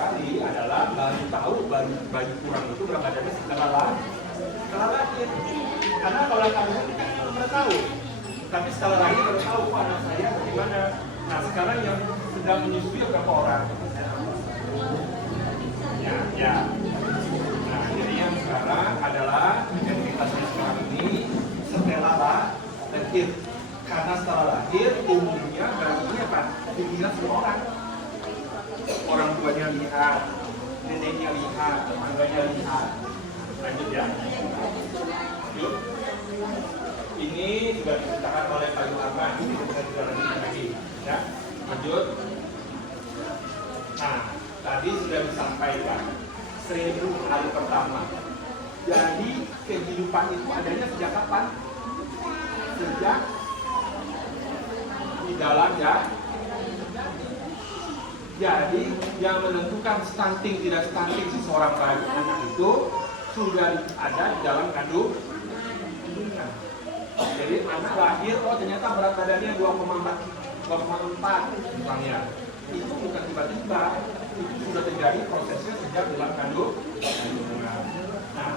sekali adalah baru tahu bayi kurang itu berat badannya setelah lahir. Karena kalau kandungan kita belum tahu, tapi setelah lahir baru tahu anak saya bagaimana. Nah sekarang yang sedang menyusui berapa orang? Ya. Nah jadi yang sekarang adalah identitasnya sekarang ini setelah lahir. Karena setelah lahir umumnya berarti apa? Dilihat semua orang tuanya lihat, neneknya lihat, tetangganya lihat. Lanjut ya. Yuk. Ini sudah diceritakan oleh Pak Yuharman, ini kita juga lanjutkan lagi. Ya, lanjut. Nah, tadi sudah disampaikan 1000 hari pertama. Jadi kehidupan itu adanya sejak kapan? Sejak di dalam ya. Jadi yang menentukan stunting tidak stunting seseorang bayi anak itu sudah ada di dalam kandungan. Jadi anak lahir, oh ternyata berat badannya 2,4 misalnya. Itu bukan tiba-tiba, itu sudah terjadi prosesnya sejak dalam kandungan. Nah,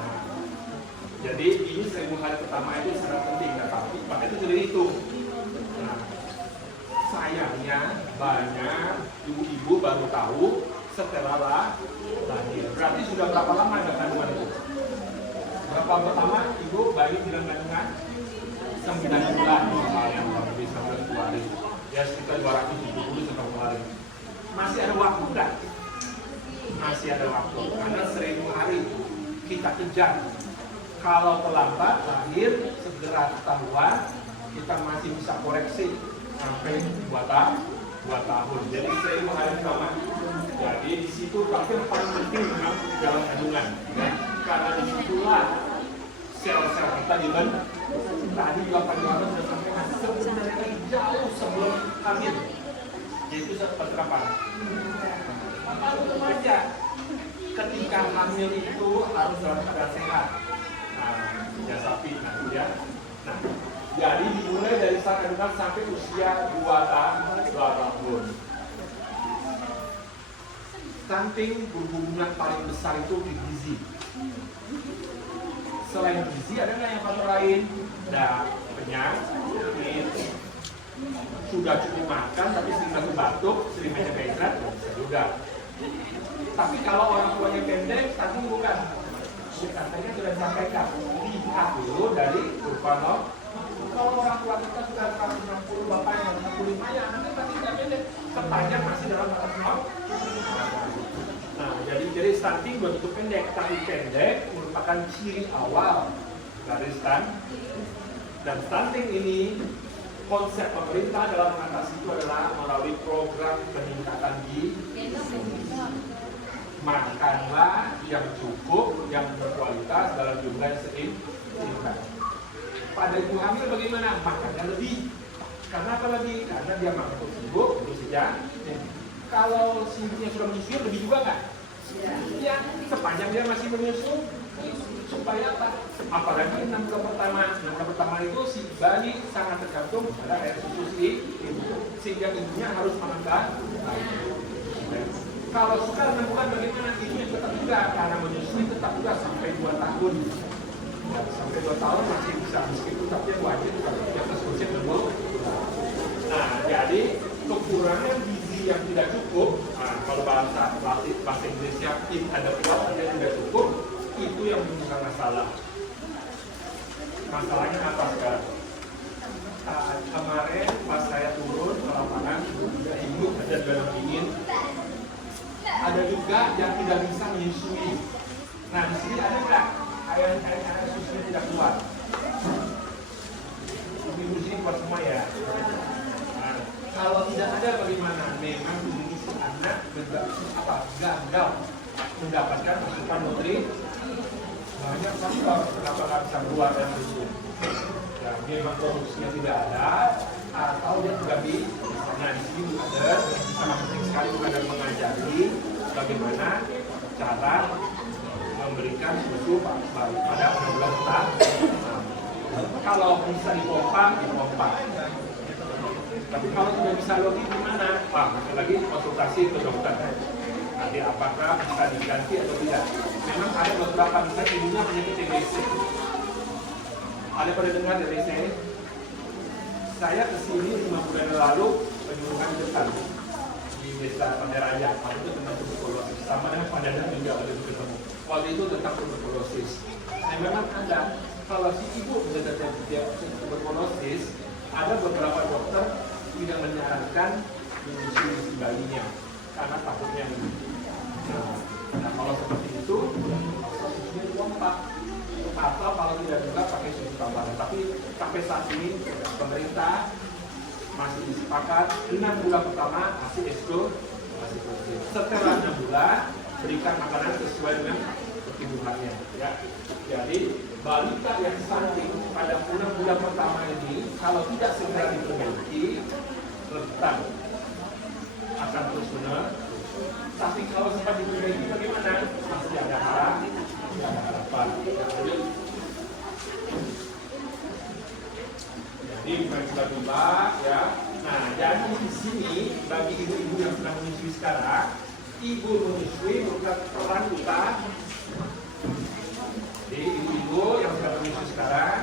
jadi ini 1000 hari pertama itu sangat penting, tapi pakai itu sudah itu. Nah, sayangnya banyak ibu-ibu baru tahu setelah lahir. Berarti sudah berapa lama ada kandungan itu? Berapa pertama ibu bayi bilang kandungan? 9 bulan misalnya, lebih 9 hari. Ya sekitar 270 sampai hari. Masih ada waktu nggak? Masih ada waktu. Karena 1000 hari kita kejar. Kalau terlambat lahir segera ketahuan, kita masih bisa koreksi sampai 2 tahun. Jadi 1000 hari pertama. Jadi di situ tapi yang paling penting memang dalam kandungan, ya. Karena disitulah sel-sel kita dibentuk. Tadi juga Pak Yohanes sudah sampaikan sebenarnya jauh sebelum hamil, yaitu seperti apa? Remaja. Ketika hamil itu harus dalam keadaan sehat. Nah, ya sapi, ya. Nah, jadi dimulai dari saat kandungan sampai usia 2 tahun. Stunting berhubungan paling besar itu di gizi. Selain gizi ada nggak yang faktor lain? Ada penyakit, sudah cukup makan tapi sering batuk, sering banyak istirahat, bisa juga. Tapi kalau orang tuanya pendek, tadi bukan. Katanya sudah disampaikan, lihat dulu dari kurva nol. Kalau orang tua kita sudah 160, bapaknya 65, ya anaknya pasti tidak pendek. Sepanjang masih dalam batas nol. Nah, jadi stunting begitu pendek, tapi pendek merupakan ciri awal dari stunting. Dan stunting ini konsep pemerintah dalam mengatasi itu adalah melalui program peningkatan gizi. Makanlah yang cukup, yang berkualitas dalam jumlah yang seimbang. Pada ibu hamil bagaimana? Makannya lebih. Karena apa lebih? Karena dia mampu sibuk, itu saja. Kalau sibuknya sudah menyusui, lebih juga nggak? Ya, sepanjang dia masih menyusui, supaya apa? Apalagi 6 bulan pertama. 6 bulan pertama itu si bayi sangat tergantung pada air susu si ibu, sehingga ibunya harus menambah. Kalau sudah 6 bulan bagaimana? Ibunya tetap juga, karena menyusui tetap juga sampai 2 tahun. Ya, sampai 2 tahun masih bisa, meskipun tapi wajib di atas usia 20. Nah, jadi kekurangan gizi yang tidak cukup, nah, kalau bahasa Inggrisnya inadequate, yang tidak cukup, itu yang menimbulkan masalah. Masalahnya apa sekarang? Kemarin pas saya turun ke lapangan, ada ibu ada dalam dingin, ada juga yang tidak bisa menyusui. Nah di sini ada nggak air susunya tidak keluar? Ibu sini keluar semua ya. Nah, kalau tidak ada bagaimana? Memang ini si anak gagal mendapatkan asupan nutrisi. Banyak faktor kenapa nggak bisa keluar dari susu. Ya, memang produksinya tidak ada, atau dia tidak bisa. Nah di sini ada sangat penting sekali ada mengajari bagaimana cara memberikan susu pada 16 tahun. Kalau bisa dipompa. Tapi kalau tidak bisa lagi gimana? Masih lagi konsultasi ke dokter. Nanti apakah bisa diganti atau tidak. Memang ada beberapa misalnya ibunya penyakit TBC. Ada pada dengar TBC? Saya kesini 5 bulan lalu penyuluhan depan di desa Pandaraya. Waktu itu tentang tuberkulosis. Sama dengan Pandangan juga ada ketemu. Waktu itu tentang tuberkulosis. Nah, memang ada. Kalau si ibu menderita tuberkulosis, ada beberapa dokter tidak menyarankan menyusui si bayinya karena takutnya ini. Nah, kalau seperti itu, susunya lompat. Atau kalau tidak juga pakai susu tambahan. Tapi sampai saat ini pemerintah masih sepakat 6 bulan pertama masih eksklusif. Setelah 6 bulan berikan makanan sesuai dengan pertumbuhannya. Ya. Jadi balita yang stunting pada 6 bulan pertama ini kalau tidak segera diperbaiki rentan akan terus menerus. Tapi kalau sempat diperbaiki bagaimana? Masih ada harapan. Jadi bukan tiba-tiba ya. Nah, jadi di sini bagi ibu-ibu yang sedang menyusui sekarang, ibu menyusui bukan peran utama. Jadi ibu-ibu yang sedang menyusui sekarang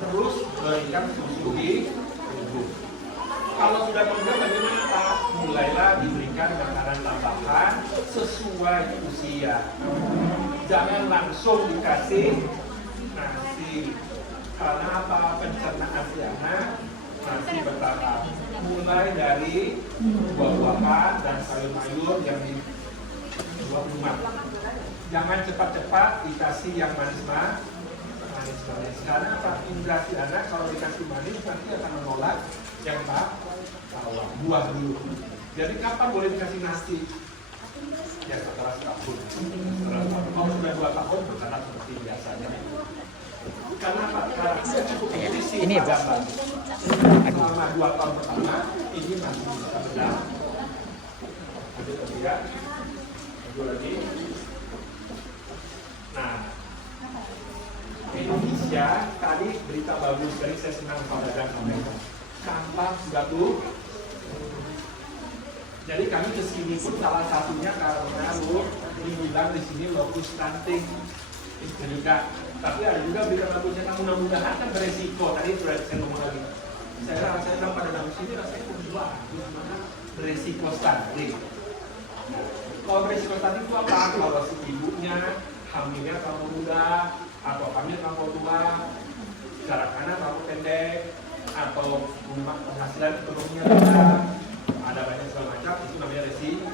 terus berikan susu di ibu. Kalau sudah meninggal bagaimana Pak? Mulailah diberikan makanan tambahan sesuai usia. Jangan langsung dikasih nasi. Karena apa? Pencernaan si anak masih bertahap. Mulai dari buah-buahan dan sayur-mayur yang di buah rumah. Jangan cepat-cepat dikasih yang manis-manis. Karena apa? Indra si anak kalau dikasih manis nanti akan menolak yang buah dulu. Jadi kapan boleh dikasih nasi? Ya setelah setahun. Kalau sudah 2 tahun berjalan seperti biasanya. Karena apa? Karena cukup ini gambar. Selama 2 tahun pertama ini masih bisa berjalan. Lanjut lagi ya. Lanjut lagi. Nah, Indonesia tadi berita bagus dari saya senang pada dan sampaikan. Sampah sudah tuh. Jadi kami kesini pun salah satunya karena dibilang di sini lokus stunting itu juga. Tapi ada juga berita bagusnya, namun mudah-mudahan kan beresiko. Tadi sudah saya ngomong lagi. Saya bilang pada dalam sini rasanya kedua, gimana beresiko stunting. Kalau beresiko stunting itu apa? Kalau si ibunya hamilnya terlalu muda atau hamil terlalu tua, jarak anak terlalu pendek, atau penghasilan ekonominya rendah, ada banyak segala macam, itu namanya resiko.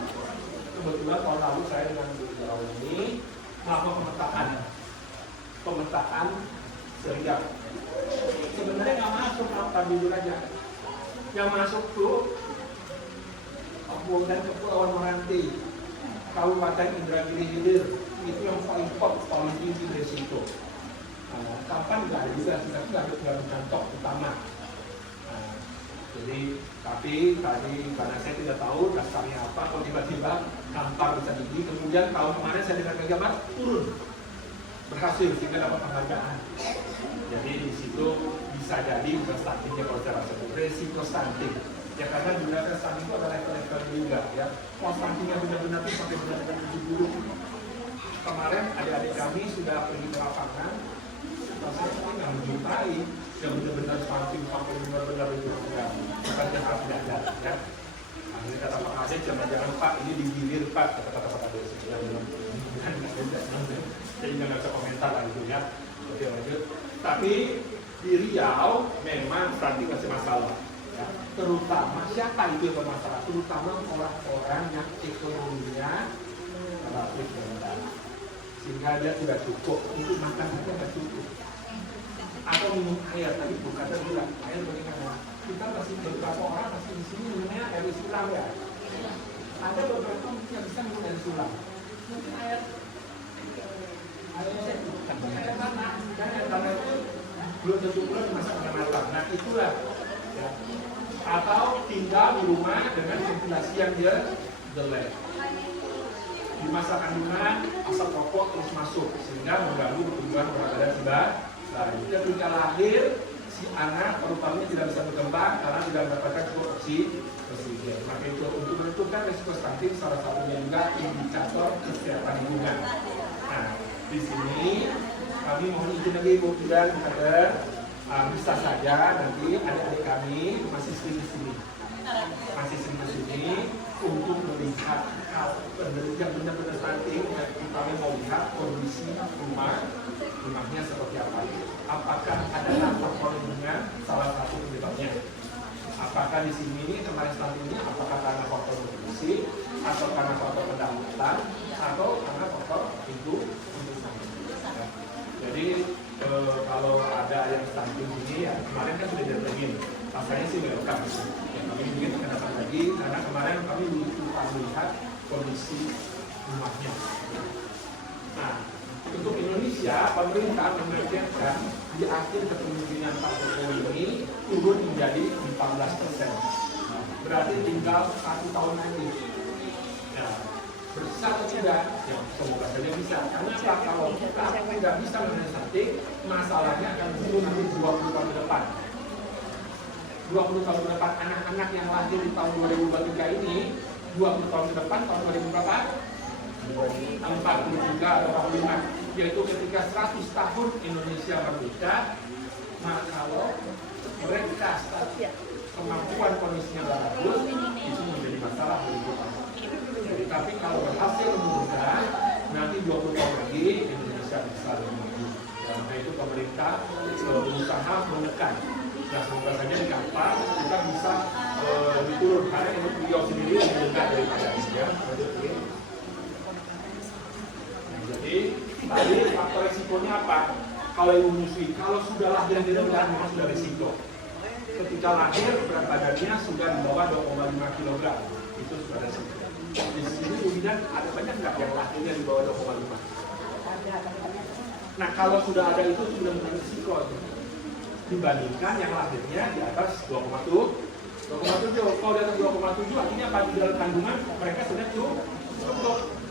Kebetulan tahun lalu saya dengan Bu Jauh ini melakukan pemetaan serial. Sebenarnya nggak masuk apa jujur aja. Yang masuk tuh dan Kepulauan Meranti, Kabupaten Indragiri Hilir, itu yang paling top, paling tinggi resiko. Kapan nggak ada juga, tapi nggak mencantok utama. Jadi, tapi tadi karena saya tidak tahu dasarnya apa, kalau tiba-tiba Kampar bisa tinggi, kemudian tahun kemarin saya dengar kabar turun, berhasil sehingga dapat penghargaan. Jadi di situ bisa jadi bukan stuntingnya kalau saya rasa resiko stunting. Ya karena juga stunting itu adalah level juga ya. Kalau stuntingnya benar-benar itu sampai benar-benar 70. Kemarin adik-adik kami sudah pergi ke lapangan, saya nggak menjumpai yang benar-benar stunting sampai benar-benar itu bukan yang harus belajar ya. Akhirnya kata Pak Ade, jangan Pak, ini digilir Pak, kata-kata Pak Ade. Jadi nggak bisa komentar lah itu ya. Oke lanjut. Tapi di Riau memang stunting masih masalah. Ya. Terutama siapa itu yang bermasalah? Terutama orang-orang yang ekonominya relatif rendah. Sehingga dia tidak cukup untuk makan saja tidak cukup. Atau minum air, tapi bukan bilang air bagaimana? Kita masih beberapa orang masih di sini minumnya air sulam ya. Ada beberapa yang bisa minum air sulam. Mungkin air tanah, dan air tanah itu belum tentu pula dimasak dengan matang. Nah itulah. Ya. Atau tinggal di rumah dengan ventilasi yang dia jelek. Di masa kandungan asap rokok terus masuk sehingga mengganggu pertumbuhan berat badan sudah. Nah, ketika lahir si anak paru-parunya tidak bisa berkembang karena tidak mendapatkan cukup oksigen. Maka itu untuk menentukan risiko stunting salah satunya juga indikator kesehatan lingkungan. Nah, di sini kami mohon izin lagi Ibu dan kader, bisa saja nanti adik-adik kami masih sering di sini, untuk melihat yang benar-benar stunting. Kami mau lihat kondisi rumahnya seperti apa. Apakah ada faktor lingkungan salah satu penyebabnya? Apakah di sini kemarin stuntingnya apakah karena faktor nutrisi, atau karena faktor pendapatan, atau karena faktor itu jadi kalau ada yang stunting ini ya kemarin kan sudah didatengin, rasanya sih welcome. Kami mungkin akan datang lagi karena kemarin kami lupa melihat kondisi rumahnya. Nah, untuk Indonesia, pemerintah menargetkan di akhir kepemimpinan Pak Jokowi ini turun menjadi 14%. Berarti tinggal 1 tahun lagi. Ya, bisa atau tidak? Ya, semoga saja bisa. Karena kalau kita tidak bisa menyiasati, masalahnya akan turun nanti 20 tahun ke depan. 20 tahun ke depan anak-anak yang lahir di tahun 2023 ini, 20 tahun ke depan tahun 2000 berapa? 43 atau 45, yaitu ketika 100 tahun Indonesia merdeka. Nah, kalau mereka kemampuan kondisinya bagus, itu menjadi masalah bagi kita. Tapi kalau berhasil muda, nanti 20 tahun lagi Indonesia bisa lebih maju. Karena itu pemerintah berusaha menekan. Nah, semoga saja di kapal kita bisa diturun, karena ini beliau sendiri lebih dekat daripada India. Jadi tadi faktor risikonya apa? Kalau ibu menyusui, kalau sudah lahir di rendah memang sudah risiko. Ketika lahir berat badannya sudah di bawah 2,5 kg, itu sudah risiko. Di sini kemudian ada banyak nggak yang lahirnya di bawah 2,5? Nah, kalau sudah ada itu sudah benar risiko dibandingkan yang lahirnya di atas 2,7. Kalau di atas 2,7 artinya apa? Di dalam kandungan mereka sudah cukup.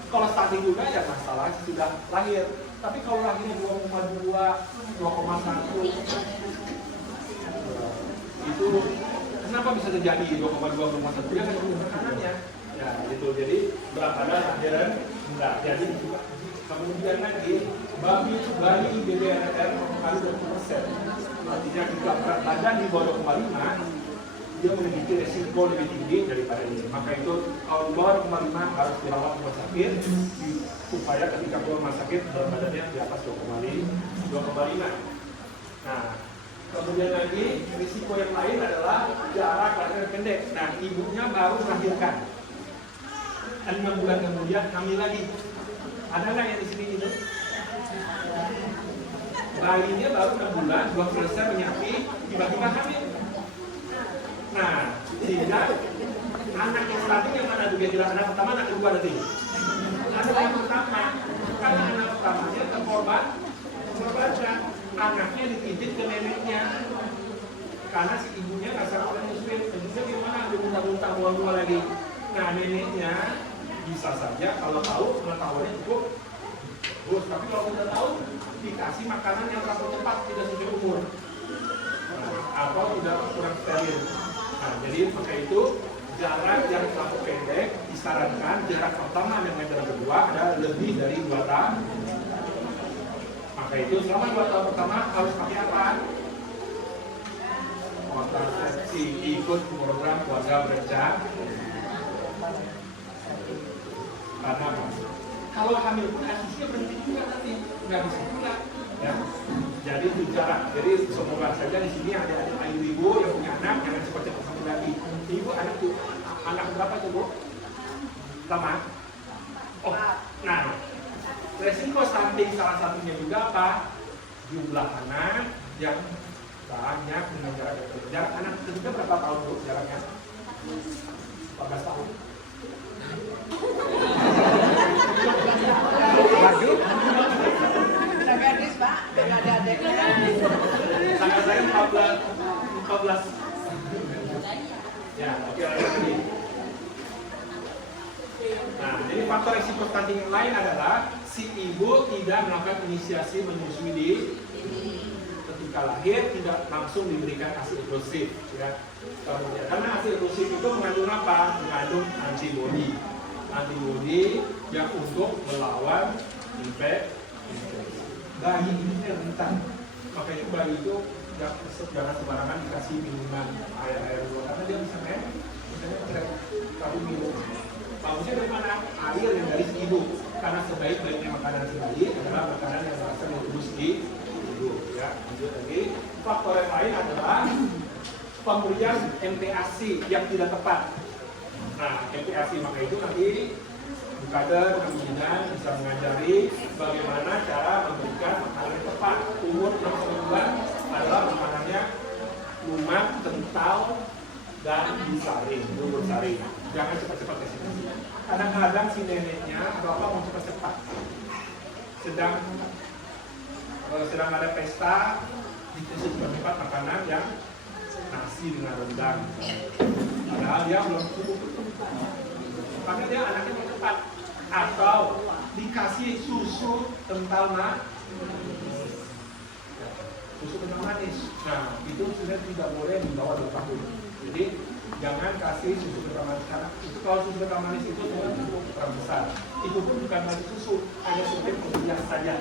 Kalau stunting juga ya masalah sudah lahir. Tapi kalau lahirnya 2,2, 2,1 itu kenapa bisa terjadi 2,2, 2,1? Ya kan makanannya. Ya itu jadi berat badan lahiran enggak. Jadi kemudian lagi bayi BBRR kali 20%. Artinya jika berat badan di bawah 2,5 dia memiliki resiko lebih tinggi daripada ini. Maka itu kalau di bawah 2,5 harus dirawat rumah sakit supaya ketika keluar rumah sakit berat badannya di atas 2,5. Nah, kemudian lagi risiko yang lain adalah jarak lahir pendek. Nah, ibunya baru melahirkan, 6 bulan kemudian hamil lagi. Ada nggak yang di sini itu? Bayinya baru 6 bulan, 2 selesai menyapih, tiba-tiba hamil. Nah, sehingga anak yang stunting yang mana juga jelas anak pertama, anak kedua nanti. Anak yang pertama, karena anak pertamanya terkorban, anaknya dipijit ke neneknya. Karena si ibunya nggak sadar menyusui, tentunya gimana? Dia muntah-muntah mual-mual lagi. Nah, neneknya bisa saja kalau tahu pengetahuannya cukup bagus, tapi kalau udah tahu dikasih makanan yang terlalu cepat, tidak sesuai umur, atau tidak kurang steril. Nah, jadi maka itu jarak yang terlalu pendek disarankan jarak pertama dengan jarak kedua ada lebih dari 2 tahun. Maka itu selama 2 tahun pertama harus pakai apa? Kontrasepsi, ikut program keluarga berencana. Karena apa? Kalau hamil pun asusnya berhenti juga nanti, nggak bisa pula. Ya. Jadi itu jarak. Jadi semoga saja di sini ada ibu yang punya anak jangan seperti satu lagi. Ibu anak berapa tuh Bu? Sama? Oh, nah resiko stunting salah satunya juga apa? Jumlah anak yang banyak dengan jarak anak ketiga berapa tahun Bu jaraknya? 14 tahun. Waduh. Udah gadis Pak, udah ada adeknya. Sangat saya 14. Ya, oke lagi. Nah, jadi faktor risiko stunting yang lain adalah si ibu tidak melakukan inisiasi menyusui di ketika ketika lahir tidak langsung diberikan ASI eksklusif, ya. Kemudian karena ASI eksklusif itu mengandung apa? Mengandung antibodi yang untuk melawan infeksi. Bayi ini rentan, maka itu bayi itu jangan sembarangan dikasih minuman air luar karena dia bisa misalnya kalau minum. Bagusnya dari mana? Air yang dari si ibu. Karena sebaik-baiknya makanan si bayi adalah makanan yang berasal dari tubuh si ibu. Ya, lanjut lagi. Faktor yang lain adalah pemberian MPASI yang tidak tepat. Nah, MPASI maka itu nanti kader kemungkinan bisa mengajari bagaimana cara memberikan makanan yang tepat. Umur 6 bulan adalah makanannya lumat, kental, dan disaring, bubur saring. Jangan cepat-cepat ke sini. Kadang-kadang si neneknya atau apa mau cepat-cepat. Sedang ada pesta, dikasih cepat-cepat makanan yang nasi dengan rendang. Padahal dia belum cukup. Maka dia anaknya mau cepat. Atau dikasih susu kental manis. Nah, itu sudah tidak boleh di bawah 2 tahun. Jadi jangan kasih susu kental manis karena kalau susu kental manis itu cukup ukuran besar. Itu pun bukan manis susu, hanya sedikit pemilihan saja.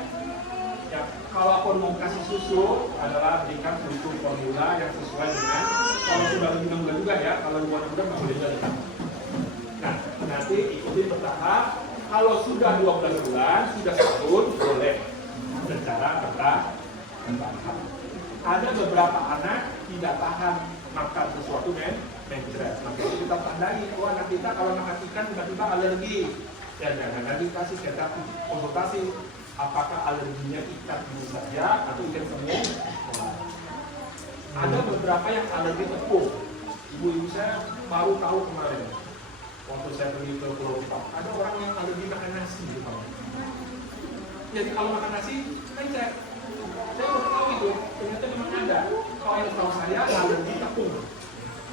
Ya, kalaupun mau kasih susu adalah berikan susu formula yang sesuai dengan kalau sudah lebih 6 bulan juga ya, kalau lebih 6 bulan nggak boleh juga. Nah, nanti ikuti bertahap. Kalau sudah 12 bulan, sudah setahun, boleh secara bertahap. Ada beberapa anak tidak tahan makan sesuatu mencret. Maka itu kita tandai, oh anak kita kalau makan ikan tiba-tiba alergi. Ya jangan nanti kasih kita konsultasi apakah alerginya ikan ini saja atau ikan semua. Ada beberapa yang alergi tepung. Ibu-ibu saya baru tahu kemarin waktu saya pergi ke Pulau Rempang, ada orang yang alergi makan nasi. Jadi kalau makan nasi, mencret. Saya baru tahu itu, ternyata memang ada. Kalau yang tahu saya, alergi tepung.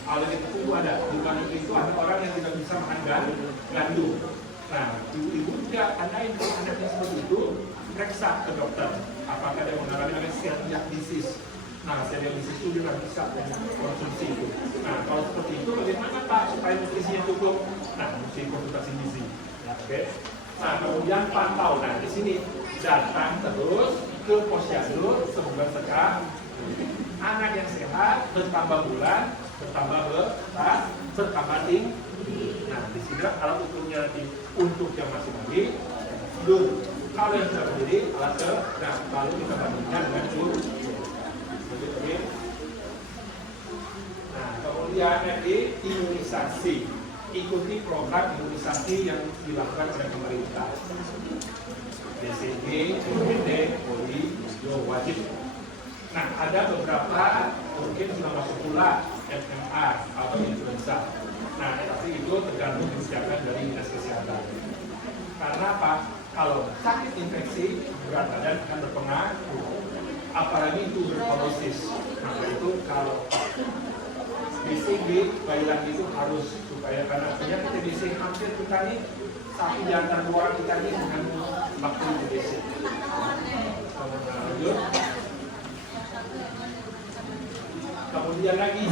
Alergi tepung itu ada. Bukan itu ada orang yang tidak bisa makan gandum. Nah, ibu-ibu tidak tandain kalau anaknya seperti itu, periksa ke dokter. Apakah dia mengalami namanya celiac disease. Nah, celiac disease itu juga bisa konsumsi itu. Nah, kalau seperti itu, bagaimana Pak supaya nutrisinya cukup? Nah, mesti konsultasi gizi. Ya, oke. Nah, kemudian pantau. Nah, di sini datang terus ke posyandu sebulan sekali. Anak yang sehat bertambah bulan, bertambah berat, bertambah tinggi. Nah, di sini alat ukurnya nanti untuk yang masih bayi, dulu. Kalau yang sudah berdiri, alat ke, nah, lalu kita bandingkan dengan dulu. Nah, kemudian nanti imunisasi. Ikuti program imunisasi yang dilakukan oleh pemerintah. BCG, BPD, polio wajib. Nah, ada beberapa mungkin sudah masuk pula MMR atau influenza. Nah, tapi itu tergantung kebijakan dari dinas kesehatan. Karena apa? Kalau sakit infeksi berat badan akan berpengaruh. Apalagi tuberkulosis. Maka itu kalau BCG bayi lagi itu harus supaya karena penyakit TBC hampir kita ini satu di antara 2 orang kita ini mengandung bakteri TBC. Kemudian lagi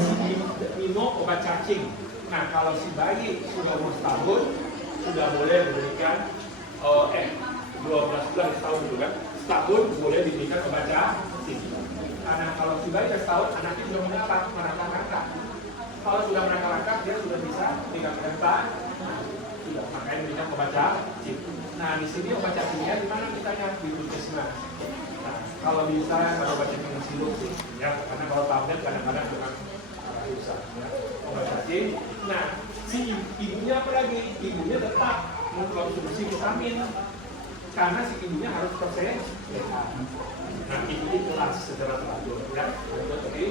minum obat cacing. Nah, kalau si bayi sudah umur setahun sudah boleh diberikan 12 bulan setahun juga kan, setahun boleh diberikan obat cacing. Karena kalau si bayi setahun anaknya sudah mendapat merangkak-rangkak. Kalau sudah merangkak-rangkak dia sudah bisa tinggal perintah. Sudah makanya diberikan obat cacing. Nah, di sini obat cacingnya di mana kita di puskesmas. Nah, kalau bisa kalau obat cacing yang sirup sih, ya karena kalau tablet kadang-kadang memang susah. Ya. Obat cacing. Nah, si ibunya apa lagi? Ibunya tetap mengkonsumsi vitamin karena si ibunya harus sehat. Nah, ini kelas secara teratur. Ya, lanjut lagi.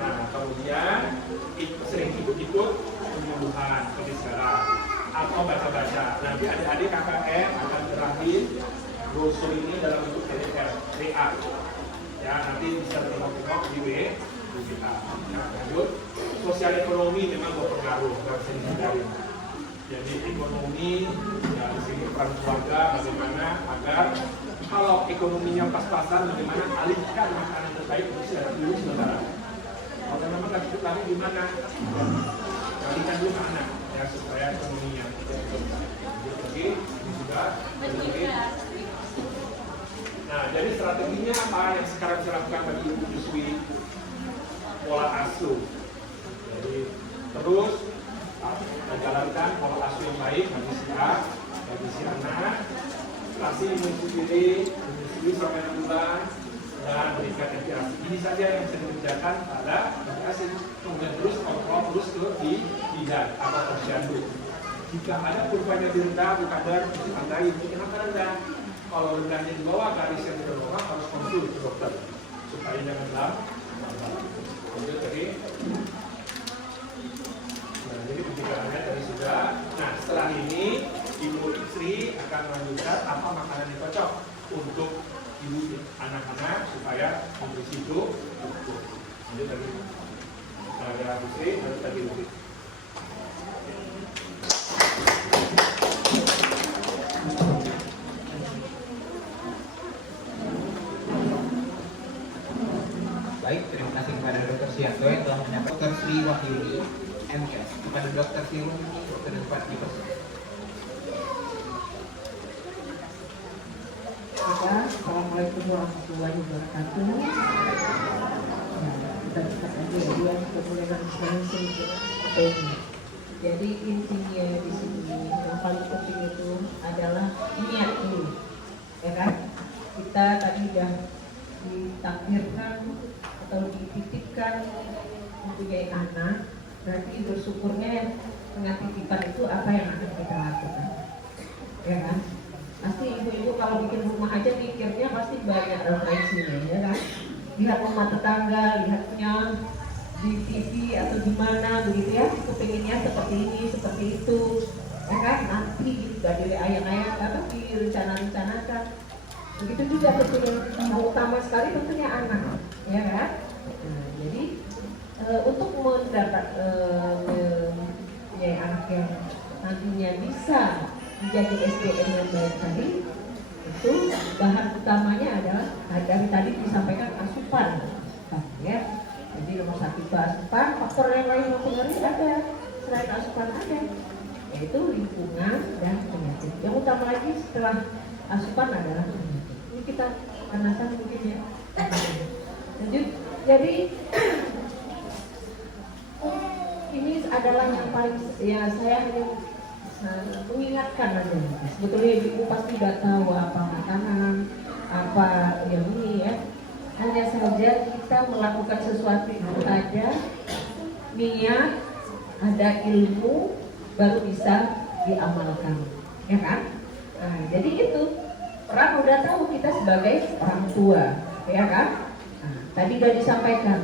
Nah, kemudian sering ikut-ikut penyuluhan seperti sekarang atau baca-baca. Nanti adik-adik KKN akan terakhir brosur ini dalam bentuk PDF, WA. Ya, nanti bisa tengok-tengok di kita. Nah, lanjut. Sosial ekonomi memang berpengaruh, nggak bisa dihindari. Jadi ekonomi, ya di sini peran keluarga bagaimana agar kalau ekonominya pas-pasan bagaimana alihkan makanan terbaik untuk dulu sementara. Kalau memang nggak cukup lagi gimana? Alihkan dulu ke anak ya supaya ekonominya. Oke, ini sudah. Nah, jadi strateginya apa yang sekarang dilakukan bagi ibu menyusui? Pola asuh. Jadi terus menjalankan pola asuh yang baik bagi si A, bagi si anak, kasih menyusui sampai 6 bulan dan berikan edukasi. Ini saja yang bisa dikerjakan pada edukasi. Kemudian terus kontrol terus ke di bidan atau posyandu. Jika ada kurvanya di rendah, kadar ditandai, kenapa rendah? Kalau rendahnya di bawah, garis yang di bawah harus konsul ke dokter supaya jangan lambat. Lanjut tadi. Nah, jadi pencegahannya tadi sudah. Nah, setelah ini ibu istri akan melanjutkan apa makanan yang cocok untuk ibu anak-anak supaya nutrisi itu cukup. Lanjut tadi. Ada istri, lanjut tadi istri. Baik, terima kasih kepada Dr. Sianto yang telah menyampaikan. Dr. Sri Wahyuni, MKes. Kepada Dr. Sri Wahyuni, Dr. Depan dipersilakan. Assalamualaikum warahmatullahi wabarakatuh. Kita cepat aja ya, dia kemuliaan masing-masing. Jadi intinya di sini yang paling penting itu adalah niat dulu, ya kan? Kita tadi sudah ditakdirkan atau dititipkan mempunyai anak, berarti bersyukurnya dengan titipan itu apa yang akan kita lakukan, ya kan? Pasti ibu-ibu kalau bikin rumah aja mikirnya pasti banyak referensinya, ya kan? Lihat rumah tetangga, lihatnya di TV atau di mana begitu ya, kepinginnya seperti ini, seperti itu, ya kan? Nanti sudah diayang-ayang atau direncana-rencanakan. Begitu juga tentunya yang utama sekali tentunya anak, ya kan? Nah, jadi untuk mendapat mempunyai anak yang nantinya bisa menjadi SDM yang baik tadi, itu bahan utamanya adalah dari tadi disampaikan asupan, ya. Jadi nomor satu itu asupan, faktor yang lain mempengaruhi ada selain asupan ada, yaitu lingkungan dan penyakit. Yang utama lagi setelah asupan adalah penyakit. Ini kita panasan mungkin ya. Lanjut, jadi ini adalah yang paling ya saya hanya mengingatkan aja. Sebetulnya ibu pasti sudah tahu apa makanan, apa yang ini ya. Hanya saja kita melakukan sesuatu itu ada niat, ada ilmu, baru bisa diamalkan, ya kan? Nah, jadi itu orang udah tahu kita sebagai orang tua, ya kan? Nah, tadi sudah disampaikan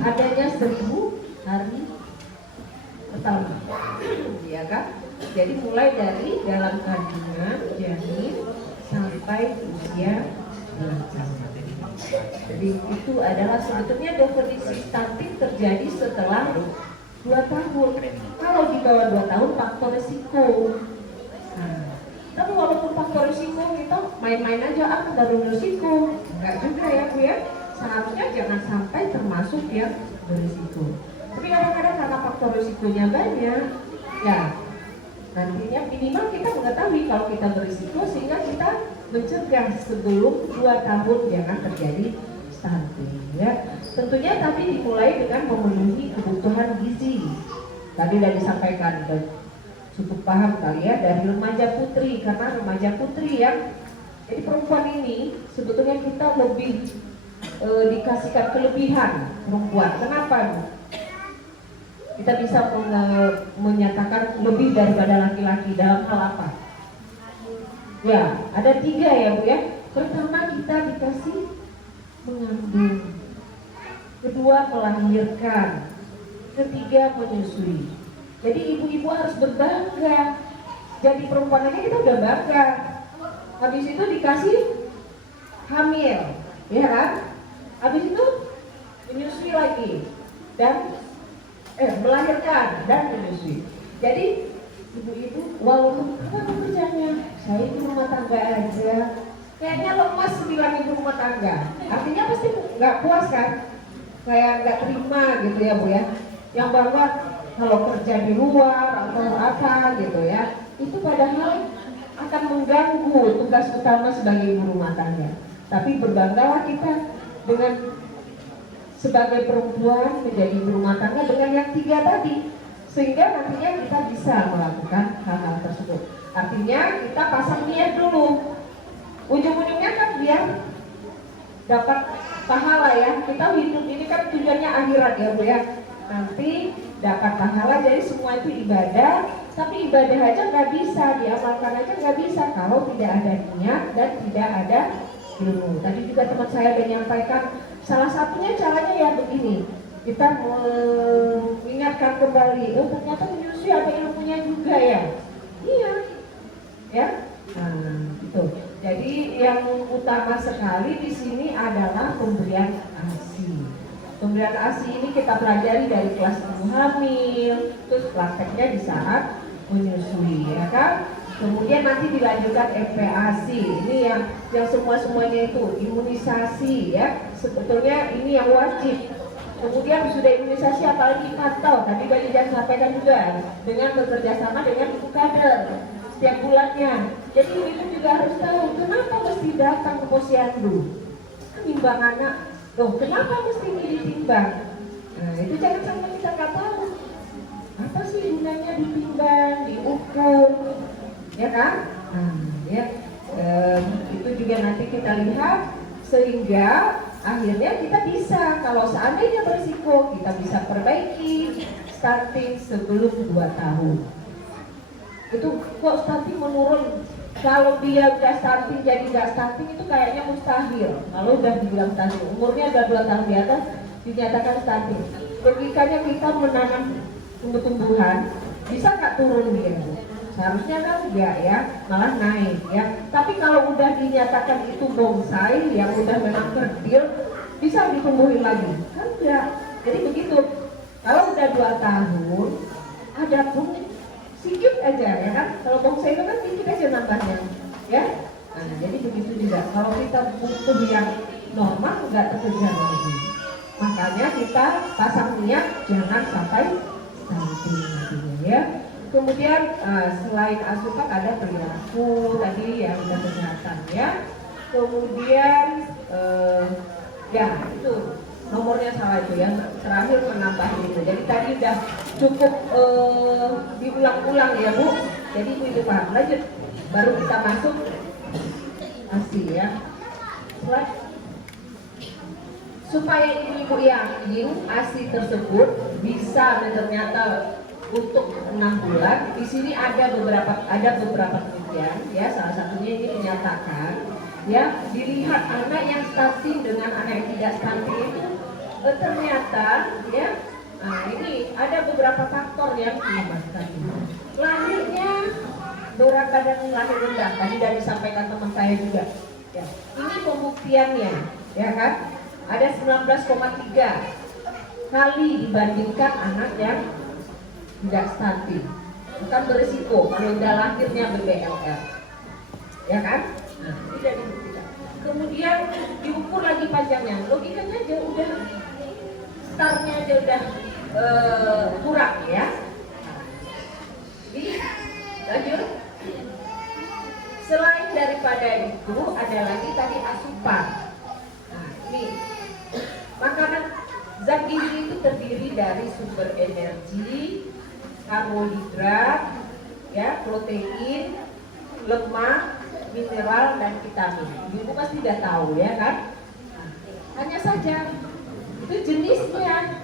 adanya 1000 hari pertama, ya kan? Jadi mulai dari dalam kandungan janin sampai usia belasan. Jadi itu adalah sebetulnya definisi stunting terjadi setelah 2 tahun. Kalau di bawah 2 tahun faktor risiko. Nah, tapi walaupun faktor risiko kita main-main aja baru risiko, enggak juga ya Bu ya. Seharusnya jangan sampai termasuk yang berisiko. Tapi kadang-kadang karena faktor risikonya banyak, ya nantinya minimal kita mengetahui kalau kita berisiko sehingga kita mencegah sebelum 2 tahun jangan terjadi stunting, ya. Tentunya tadi dimulai dengan memenuhi kebutuhan gizi. Tadi sudah disampaikan dan cukup paham kali ya dari remaja putri, karena remaja putri yang jadi perempuan ini sebetulnya kita lebih dikasihkan kelebihan perempuan. Kenapa Bu? Kita bisa menyatakan lebih daripada laki-laki dalam hal apa? Ya, ada 3 ya Bu ya. Pertama kita dikasih mengandung, kedua melahirkan, ketiga menyusui. Jadi ibu-ibu harus berbangga. Jadi perempuan aja kita udah bangga. Habis itu dikasih hamil, ya kan? Habis itu menyusui lagi dan melahirkan dan menyusui. Jadi ibu-ibu walaupun apa kerjanya, saya ibu rumah tangga aja, kayaknya lemas bilang ibu rumah tangga, artinya pasti nggak puas kan, kayak nggak terima gitu ya Bu ya, yang bahwa kalau kerja di luar atau apa gitu ya, itu padahal akan mengganggu tugas utama sebagai ibu rumah tangga. Tapi berbanggalah kita dengan sebagai perempuan menjadi ibu rumah tangga dengan yang 3 tadi, sehingga nantinya kita bisa melakukan hal-hal tersebut. Artinya kita pasang niat dulu, ujung-ujungnya kan biar dapat pahala ya. Kita hidup ini kan tujuannya akhirat ya Bu ya, nanti dapat pahala. Jadi semua itu ibadah, tapi ibadah aja nggak bisa, diamalkan aja nggak bisa kalau tidak ada niat dan tidak ada ilmu. Tadi juga teman saya sudah menyampaikan, salah satunya caranya ya begini, kita mengingatkan kembali, oh ternyata menyusui ada ilmunya juga ya. Iya, ya. Nah, itu. Jadi yang utama sekali di sini adalah pemberian ASI. Pemberian ASI ini kita pelajari dari kelas ibu hamil, terus prakteknya di saat menyusui, ya kan? Kemudian nanti dilanjutkan MPASI, ini yang semuanya itu imunisasi ya. Sebetulnya ini yang wajib. Kemudian sudah imunisasi apalagi pantau. Tadi Mbak Lijan sampaikan juga dengan bekerja sama dengan ibu kader setiap bulannya. Jadi ibu juga harus tahu kenapa mesti datang ke posyandu, timbang anak. Loh, kenapa mesti ini ditimbang? Nah, itu jangan sampai kita nggak tahu. Apa sih gunanya ditimbang, diukur, ya kan? Nah, ya, itu juga nanti kita lihat sehingga akhirnya kita bisa, kalau seandainya berisiko, kita bisa perbaiki stunting sebelum 2 tahun. Itu kok stunting menurun? Kalau dia udah stunting jadi nggak stunting itu kayaknya mustahil. Kalau udah dibilang stunting, umurnya udah 2 tahun di atas dinyatakan stunting. Logikanya kita menanam tumbuh-tumbuhan, bisa nggak turun dia? Seharusnya kan enggak ya, malah naik ya. Tapi kalau udah dinyatakan itu bonsai yang udah memang kerdil, bisa ditumbuhin lagi? Kan enggak. Jadi begitu. Kalau udah 2 tahun, ada pun sedikit aja ya kan. Kalau bonsai itu kan sedikit aja nambahnya, ya. Nah, jadi begitu juga. Kalau kita butuh yang normal, nggak terkejar lagi. Makanya kita pasang niat jangan sampai stunting nantinya ya. Kemudian selain asupan ada perilaku tadi yang udah kesehatan ya. Kemudian ya itu nomornya salah itu ya, terakhir menambah itu. Jadi tadi udah cukup diulang-ulang ya Bu. Jadi Ibu paham. Lanjut, baru kita masuk ASI ya. Supaya ibu-ibu yakin ASI tersebut bisa ternyata untuk 6 bulan, di sini ada beberapa penelitian ya, salah satunya ini menyatakan ya, dilihat anak yang stunting dengan anak yang tidak stunting itu ternyata ya, nah ini ada beberapa faktor yang menyebabkan lahirnya berat badan lahir rendah, tadi dari disampaikan teman saya juga ya. Ini pembuktiannya ya kan, ada 19,3 kali dibandingkan anak yang tidak stunting, bukan berisiko kalau udah lahirnya BBLR, ya kan? Nah, tidak dibuktikan. Kemudian diukur lagi panjangnya, logikanya aja udah startnya aja udah kurang ya. Lanjut. Selain daripada itu ada lagi tadi asupan. Nah, ini makanan zat gizi itu terdiri dari sumber energi, karbohidrat, ya, protein, lemak, mineral dan vitamin. Ibu pasti sudah tahu ya kan? Nah, hanya saja itu jenisnya,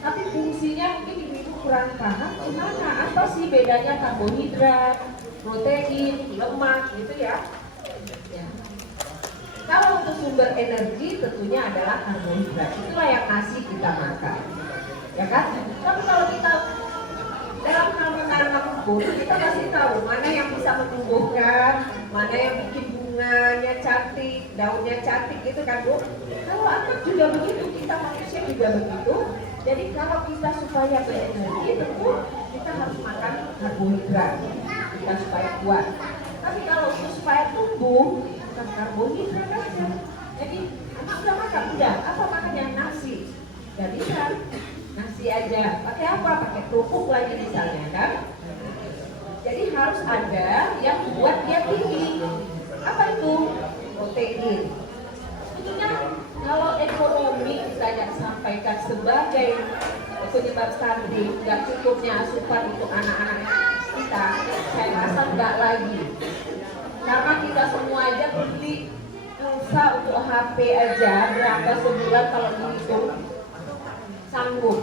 tapi fungsinya mungkin ibu kurang paham. Gimana? Apa sih bedanya karbohidrat, protein, lemak gitu ya? Ya. Kalau untuk sumber energi tentunya adalah karbohidrat. Itulah yang nasi kita makan, ya kan? Tapi kalau kita dalam hal menanam pun kita pasti tahu mana yang bisa menumbuhkan, mana yang bikin bunganya cantik, daunnya cantik gitu kan Bu. Kalau anak juga begitu, kita manusia juga begitu. Jadi kalau kita supaya berenergi tentu kita harus makan karbohidrat bukan supaya kuat. Tapi kalau untuk supaya tumbuh bukan karbohidrat aja. Jadi anak udah makan, udah apa makannya nasi? Gak bisa, nasi aja. Pakai apa? Pakai kerupuk lagi misalnya kan? Jadi harus ada yang buat dia tinggi. Apa itu? Protein. Sebetulnya kalau ekonomi saya sampaikan sebagai penyebab stunting, nggak cukupnya asupan untuk anak-anak kita, saya rasa nggak lagi. Karena kita semua aja beli pulsa untuk HP aja berapa sebulan kalau dihitung sanggup.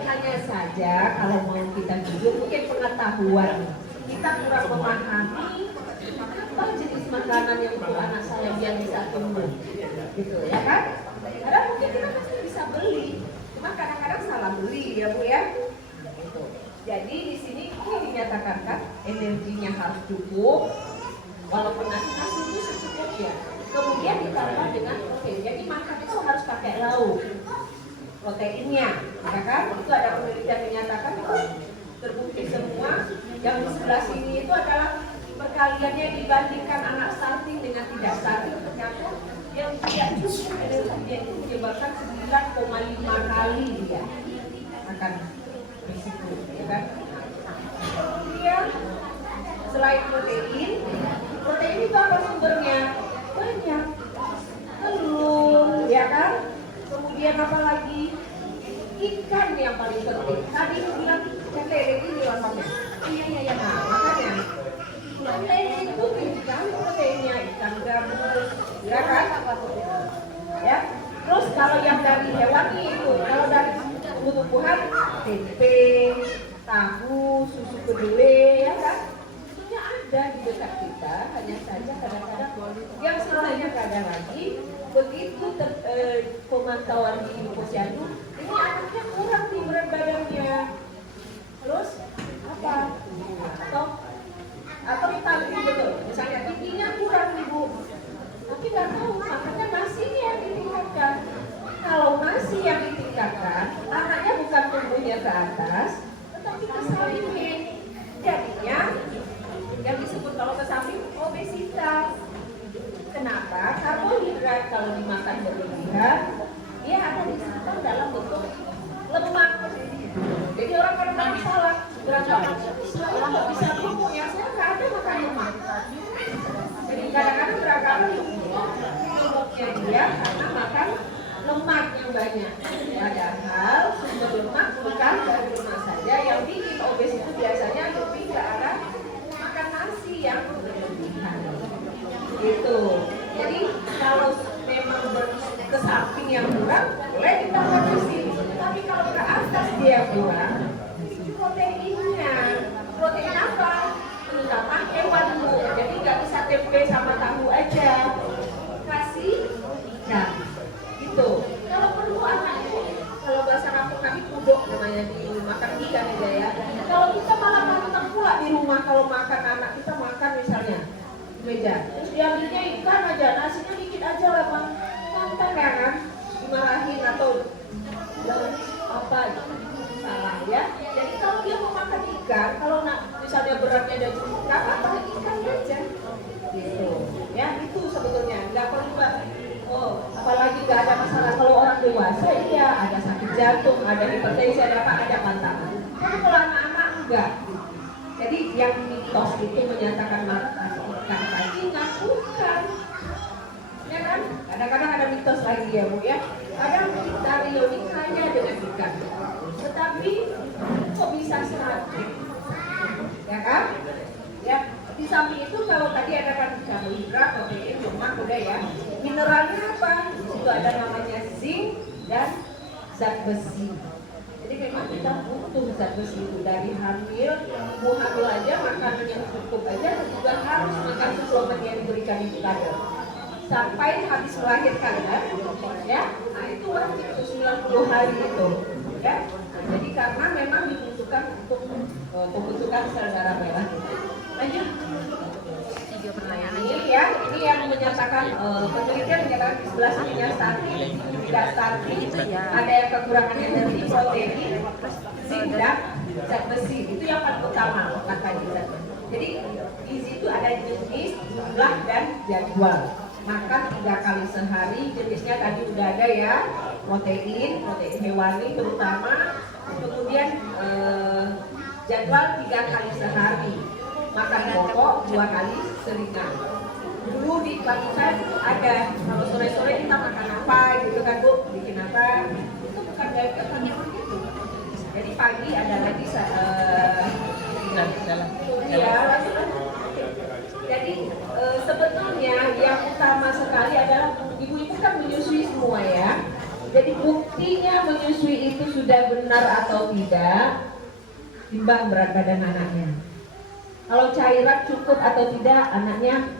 Hanya saja kalau mau kita jujur mungkin pengetahuan kita kurang memahami apa jenis makanan yang untuk anak saya biar bisa tumbuh, gitu ya kan? Karena mungkin kita pasti bisa beli, cuma kadang-kadang salah beli ya Bu ya. Gitu. Jadi di sini ini dinyatakan kan energinya harus cukup, walaupun nasi itu secukupnya. Kemudian ditambah dengan protein. Jadi makan itu harus pakai lauk. Proteinnya, ya kan? Itu ada penelitian menyatakan itu terbukti semua. Yang di sebelah sini itu adalah perkaliannya dibandingkan anak stunting dengan tidak stunting, ternyata yang tidak cukup energinya itu menyebabkan 9,5 kali dia akan risiko, ya kan? Kemudian selain protein itu apa sumbernya? Banyak. Telur, ya kan? Kemudian apa lagi? Ikan yang paling penting. Tadi bilang ikan lele ini rasanya. Iya. Nah, makanya ikan lele itu tinggi sekali proteinnya. Ikan gabus, ya kan? Ya. Terus kalau yang dari hewani itu, kalau dari tumbuh-tumbuhan, tempe, tahu, susu kedelai, ya kan? Sebetulnya ada di dekat kita. Hanya saja kadang-kadang yang salahnya kadang lagi begitu pemantauan di posyandu, ini anaknya kurang nih berat badannya, terus apa? Atau tadi betul, misalnya tingginya kurang nih Bu, tapi nggak tahu makanya nasinya yang ditingkatkan. Kalau nasi yang ditingkatkan, anaknya bukan tumbuhnya ke atas, tetapi ke samping. Jadinya yang disebut kalau ke samping obesitas. Kenapa? Karbohidrat kalau dimakan berlebihan, dia ada disimpan dalam bentuk lemak. Jadi orang kadang-kadang salah, orang nggak bisa ngomong ya, saya nggak ada makan lemak. Jadi kadang-kadang beranggapan lemaknya dia karena makan lemak yang banyak. Padahal sumber lemak bukan dari lemak saja, yang bikin obes itu biasanya lebih ke arah makan nasi yang berlebihan. Gitu. Jadi kalau memang ke samping yang kurang, boleh ditambah nasi. Tapi kalau ke atas dia kurang, proteinnya. Protein apa? Terutama hewan Bu. Jadi nggak bisa tempe sama tahu aja. Kasih ikan. Gitu. Kalau perlu anak itu, kalau bahasa kampung kami kudok namanya dimakan ikan aja ya. Kalau kita malah makan pula di rumah, kalau makan anak kita makan misalnya meja, terus diambilnya ikan aja, nasinya dikit aja lah Bang, nonton ya kan, dimarahin atau apa salah ya. Jadi kalau dia mau makan ikan, kalau misalnya beratnya ada cukup, nggak apa-apa ikan aja, gitu. Ya itu sebetulnya nggak perlu Mbak. Oh, apalagi nggak ada masalah kalau orang dewasa, iya ada sakit jantung, ada hipertensi, ada apa, ada pantangan. Tapi kalau anak-anak enggak. Jadi yang mitos itu menyatakan makan ikan tadi bukan, ya kan? Kadang-kadang ada mitos lagi ya Bu ya. Kadang kita reuni hanya dengan ikan, tetapi kok bisa serati, ya kan? Ya di samping itu kalau tadi ada kan karbohidrat, protein, lemak udah ya. Mineralnya apa? Di situ ada namanya zinc dan zat besi. Jadi memang kita butuh zat besi itu dari hamil, ibu hamil aja makanan yang cukup aja juga harus makan suplemen yang diberikan ibu kadang sampai habis melahirkan ya. Nah itu wajib untuk 90 hari itu ya. Jadi karena memang dibutuhkan untuk pembentukan sel darah merah. Lanjut. Video pertanyaan ini ya, ini yang menyatakan penelitian menyatakan di sebelah sininya stunting, tidak stunting, ada yang kekurangan energi, protein, zinc dan zat besi itu yang paling utama makanya zat besi. Jadi gizi itu ada jenis, jumlah, dan jadwal. Makan 3 kali sehari, jenisnya tadi udah ada ya, protein hewani terutama, kemudian jadwal 3 kali sehari, makan pokok 2 kali seringan. Dulu di Pakistan ada, kalau sore-sore kita makan apa gitu kan Bu, bikin apa, itu bukan dari pagi begitu. Jadi pagi ada lagi jadi sebetulnya yang utama sekali adalah ibu-ibu kan menyusui semua ya. Jadi buktinya menyusui itu sudah benar atau tidak, timbang berat badan anaknya. Kalau cairan cukup atau tidak, anaknya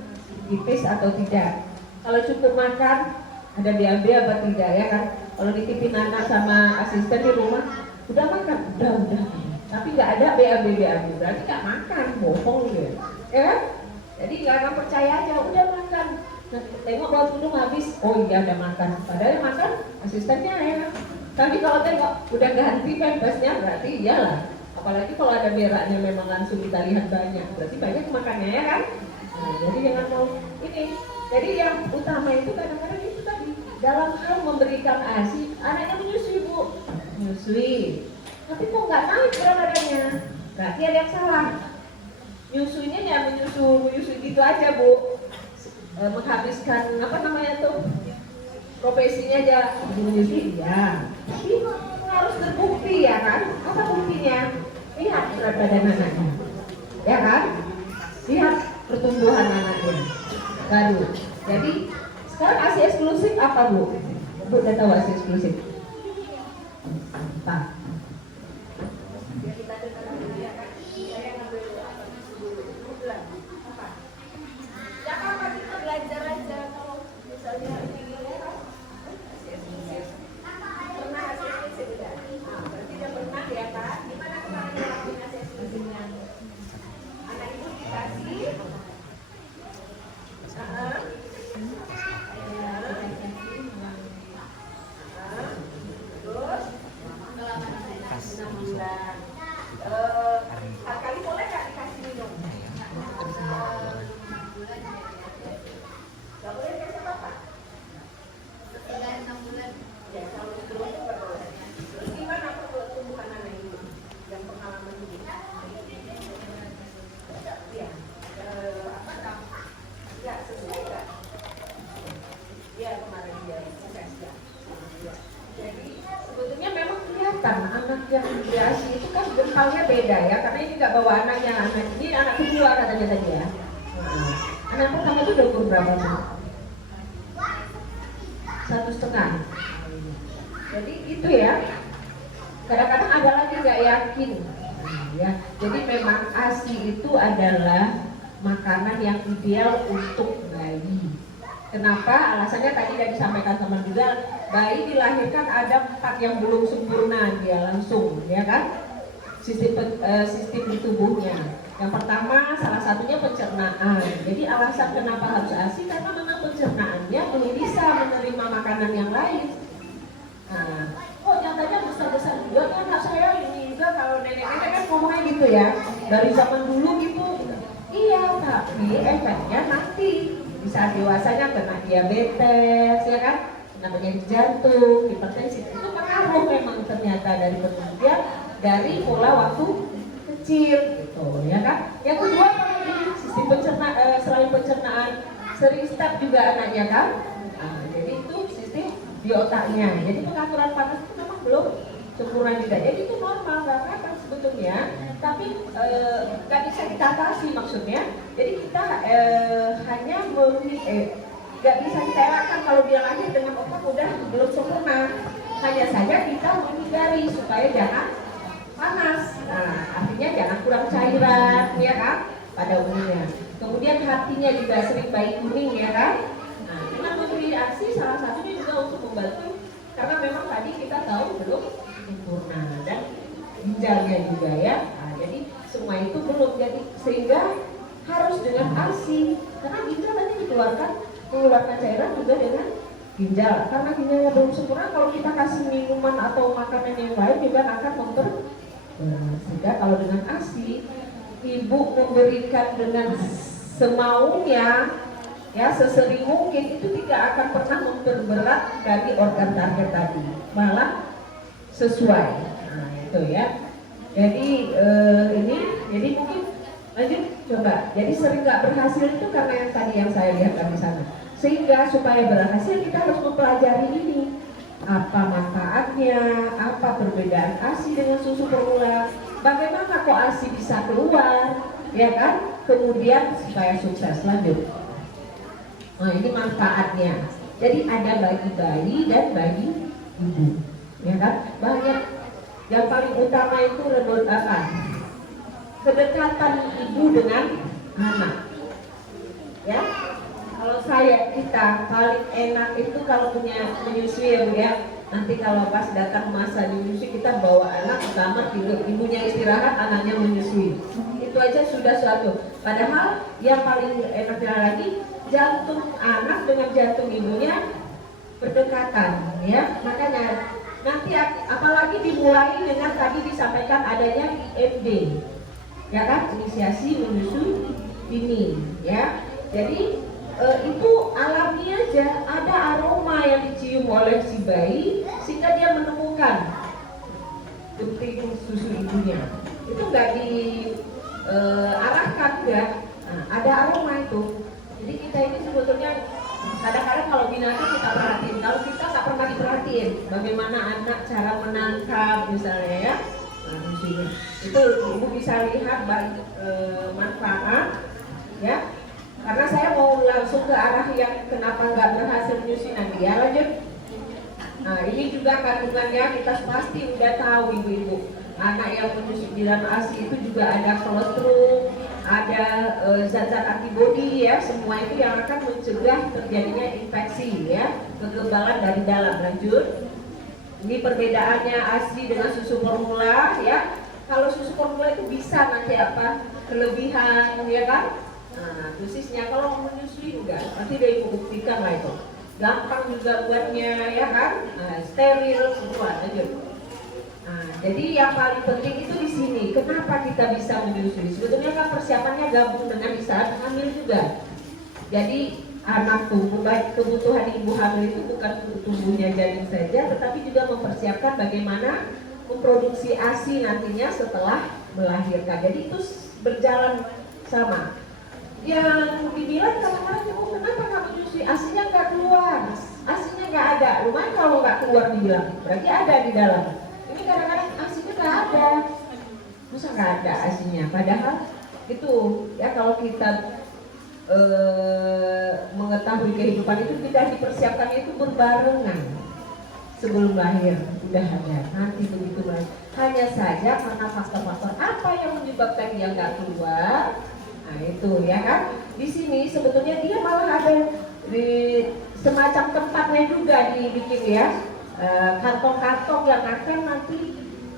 tipis atau tidak. Kalau cukup makan, ada BAB apa tidak ya kan. Kalau ditipin anak sama asisten di rumah, udah makan, udah. Tapi nggak ada BAB, berarti nggak makan, bohong ya kan? Jadi nggak akan percaya aja, udah makan. Nah, tengok bawa tudung habis, oh iya udah makan. Padahal makan asistennya ya kan. Tapi kalau tengok udah ganti pampasnya, berarti iyalah. Apalagi kalau ada beraknya memang langsung kita lihat banyak, berarti banyak makannya ya kan. Nah, jadi jangan mau ini. Jadi yang utama itu kadang-kadang itu tadi dalam hal memberikan ASI, anaknya menyusui Bu, menyusui. Tapi kok nggak naik berat badannya? Berarti ada yang salah. Nyusuinya ya menyusui gitu aja Bu, menghabiskan apa namanya tuh profesinya aja menyusui ya. Tapi harus terbukti ya kan? Apa buktinya? Lihat berat badan anaknya, ya kan? Lihat pertumbuhan anaknya baru. Jadi sekarang ASI eksklusif apa Bu? Bu udah tahu ASI eksklusif? Apa? Belajar aja kalau misalnya pernah hasil tidak? Berarti dia pernah ya Kak? Gimana kemarin ngelakuin hasil skripsinya? Anak ibu dikasih terus 6 bulan. Kali boleh nggak dikasih minum? Gak boleh kasih apa-apa? Setelah 6 bulan. Ya, kalau sebelum itu gak boleh. Terus gimana pertumbuhan anak ini? Yang pengalaman ini? Ya, apa tak? Ya, sesuai gak? Ya, kemarin dia tes ya. Jadi, sebetulnya memang kelihatan anak yang ASI itu kan bentalnya beda ya. Karena ini gak bawa anaknya, anak ini anak kedua katanya tadi ya. Anak pertama itu udah umur berapa Bu? 1,5. Jadi itu ya. Kadang-kadang ada lagi nggak yakin. Ya. Jadi memang ASI itu adalah makanan yang ideal untuk bayi. Kenapa? Alasannya tadi sudah disampaikan teman juga. Bayi dilahirkan ada 4 yang belum sempurna dia langsung, ya kan? Sistem di tubuhnya. Yang pertama, salah satunya pencernaan. Jadi alasan kenapa harus ASI karena memang pencernaannya belum bisa menerima makanan yang lain. Nah, kok nyatanya besar-besar juga kan anak saya ini juga kalau nenek-nenek kan ngomongnya gitu ya. Dari zaman dulu gitu. Iya, tapi efeknya nanti di saat dewasanya kena diabetes, ya kan? Kena penyakit jantung, hipertensi. Itu pengaruh memang ternyata dari penelitian dari pola waktu kecil gitu ya kan. Yang kedua sistem selain pencernaan sering step juga anaknya kan. Nah, jadi itu sistem di otaknya. Jadi pengaturan panas itu memang belum sempurna juga. Jadi itu normal nggak apa-apa sebetulnya. Tapi nggak bisa diatasi maksudnya. Jadi kita hanya nggak bisa kita elakkan kalau dia lahir dengan otak udah belum sempurna. Hanya saja kita menghindari supaya jangan panas. Nah, artinya jangan kurang cairan, ya kan? Pada umumnya. Kemudian hatinya juga sering bayi kuning, ya kan? Nah, dengan memberi ASI salah satunya juga untuk membantu karena memang tadi kita tahu belum sempurna dan ginjalnya juga ya. Nah, jadi semua itu belum jadi sehingga harus dengan ASI karena ginjal tadi mengeluarkan cairan juga dengan ginjal. Karena ginjalnya belum sempurna, kalau kita kasih minuman atau makanan yang lain juga akan Sehingga kalau dengan ASI, ibu memberikan dengan semaunya, ya sesering mungkin, itu tidak akan pernah memperberat dari organ target tadi, malah sesuai. Nah itu ya. Jadi jadi mungkin lanjut coba. Jadi sering nggak berhasil itu karena yang tadi yang saya lihat di sana. Sehingga supaya berhasil kita harus mempelajari ini. Apa manfaatnya, apa perbedaan ASI dengan susu formula, bagaimana kok ASI bisa keluar, ya kan? Kemudian supaya sukses. Lanjut. Nah ini manfaatnya. Jadi ada bagi bayi dan bagi ibu, ya kan? Banyak. Yang paling utama itu apa? Kedekatan ibu dengan anak, ya. Kalau kita paling enak itu kalau punya menyusui ya. Nanti kalau pas datang masa menyusui kita bawa anak ke kamar, ibunya istirahat, anaknya menyusui. Itu aja sudah suatu. Padahal yang paling enaknya lagi jantung anak dengan jantung ibunya berdekatan, ya. Makanya nanti apalagi dimulai dengan tadi disampaikan adanya IMD, ya kan, inisiasi menyusui dini, ya. Jadi itu alami aja, ada aroma yang dicium oleh si bayi sehingga dia menemukan penting susu ibunya. Itu nggak diarahkan ya. Nah, ada aroma itu. Jadi kita ini sebetulnya kadang-kadang kalau binatang kita perhatiin, kalau kita nggak pernah diperhatiin bagaimana anak cara menangkap misalnya ya. Nah, itu ibu bisa lihat manfaat ya. Karena saya mau langsung ke arah yang kenapa nggak berhasil menyusui nanti ya, lanjut. Nah ini juga kandungannya kita pasti udah tahu ibu-ibu. Anak yang menyusui di dalam ASI itu juga ada kolostrum, ada zat-zat antibodi ya, semua itu yang akan mencegah terjadinya infeksi ya, kekebalan dari dalam. Lanjut. Ini perbedaannya ASI dengan susu formula ya. Kalau susu formula itu bisa nanti apa kelebihan ya kan? Nah, dosisnya kalau menyusui enggak, nanti udah ibu buktikan lah itu. Gampang juga buatnya ya kan? Nah, steril semua aja. Nah, jadi yang paling penting itu di sini. Kenapa kita bisa menyusui? Sebetulnya kan persiapannya gabung dengan di saat hamil juga. Jadi anak tumbuh, kebutuhan ibu hamil itu bukan tumbuhnya janin saja, tetapi juga mempersiapkan bagaimana memproduksi ASI nantinya setelah melahirkan. Jadi itu berjalan sama. Yang dibilang kadang-kadang kenapa nggak menyusui, ASInya nggak keluar, ASInya nggak ada. Lumayan kalau nggak keluar dibilang, berarti ada di dalam. Ini kadang-kadang ASInya nggak ada, masa nggak ada ASInya. Padahal itu ya kalau kita mengetahui kehidupan itu tidak dipersiapkan itu berbarengan. Sebelum lahir sudah ada, nanti begitu lahir. Hanya saja karena faktor-faktor apa yang menyebabkan dia nggak keluar. Nah itu ya kan, di sini sebetulnya dia malah ada di semacam tempatnya juga dibikin ya, kantong-kantong yang akan nanti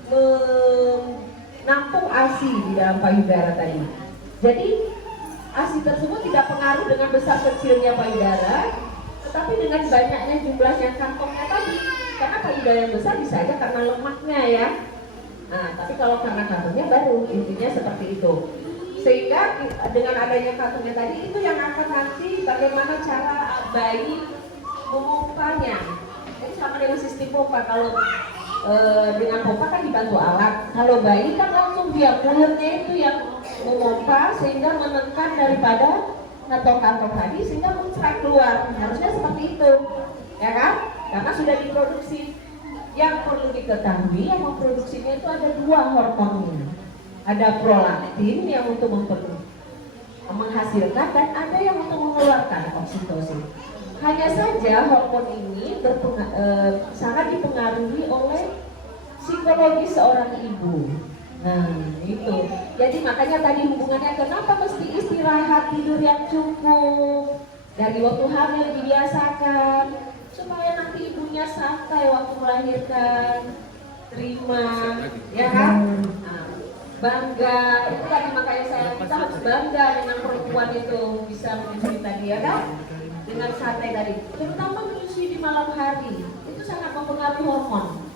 menampung ASI di dalam payudara tadi. Jadi ASI tersebut tidak pengaruh dengan besar kecilnya payudara, tetapi dengan banyaknya jumlahnya kantongnya tadi. Karena payudara yang besar bisa aja karena lemaknya ya. Nah tapi kalau karena kantongnya baru, intinya seperti itu. Sehingga dengan adanya kantongnya tadi itu yang akan nanti bagaimana cara bayi memompanya. Jadi sama dengan sistem pompa, kalau dengan pompa kan dibantu alat. Kalau bayi kan langsung dia mulutnya itu yang memompa sehingga menekan daripada kantong-kantong tadi sehingga muncrat keluar. Harusnya seperti itu, ya kan? Karena sudah diproduksi. Yang perlu diketahui yang memproduksinya itu ada dua hormonnya. Ada prolaktin yang untuk menghasilkan dan ada yang untuk mengeluarkan oksitosin. Hanya saja hormon ini sangat dipengaruhi oleh psikologi seorang ibu. Nah itu, jadi makanya tadi hubungannya kenapa mesti istirahat, tidur yang cukup, dari waktu hamil dibiasakan supaya nanti ibunya santai waktu melahirkan, terima, ya kan? Nah, bangga, itu tadi makanya kita harus bangga dengan perempuan itu bisa menyusui tadi ya kan, dengan santai tadi, terutama menyusui di malam hari itu sangat mempengaruhi hormon